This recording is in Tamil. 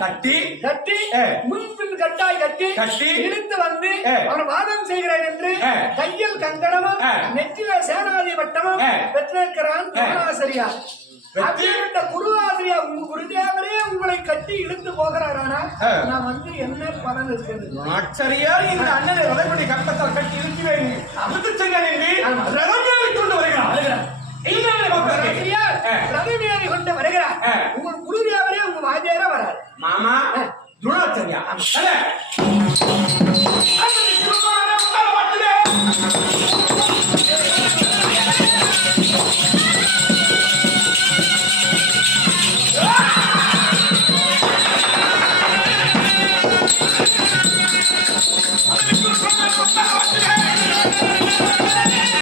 கட்டி கட்டி முன்பின் கட்டாய் கட்டி இழுத்து வந்து அவன் வாதம் செய்கிறேன் என்று கையில் கங்கணமும் நெற்றில சேனாதி வட்டமும் பெற்றிருக்கிறான் ஆசிரியார். அப்படிப்பட்ட குரு ஆசிரியா உங்க குருதேவரே உங்களை கட்டி இழுத்து போகிறாரானா நான் வந்து என்ன பலன் இருக்கிறது? ஆச்சரியா இந்த அண்ணனை வளைபடி கற்பத்தால் கட்டி இழுக்கிறேன் அமிர்தச்சங்க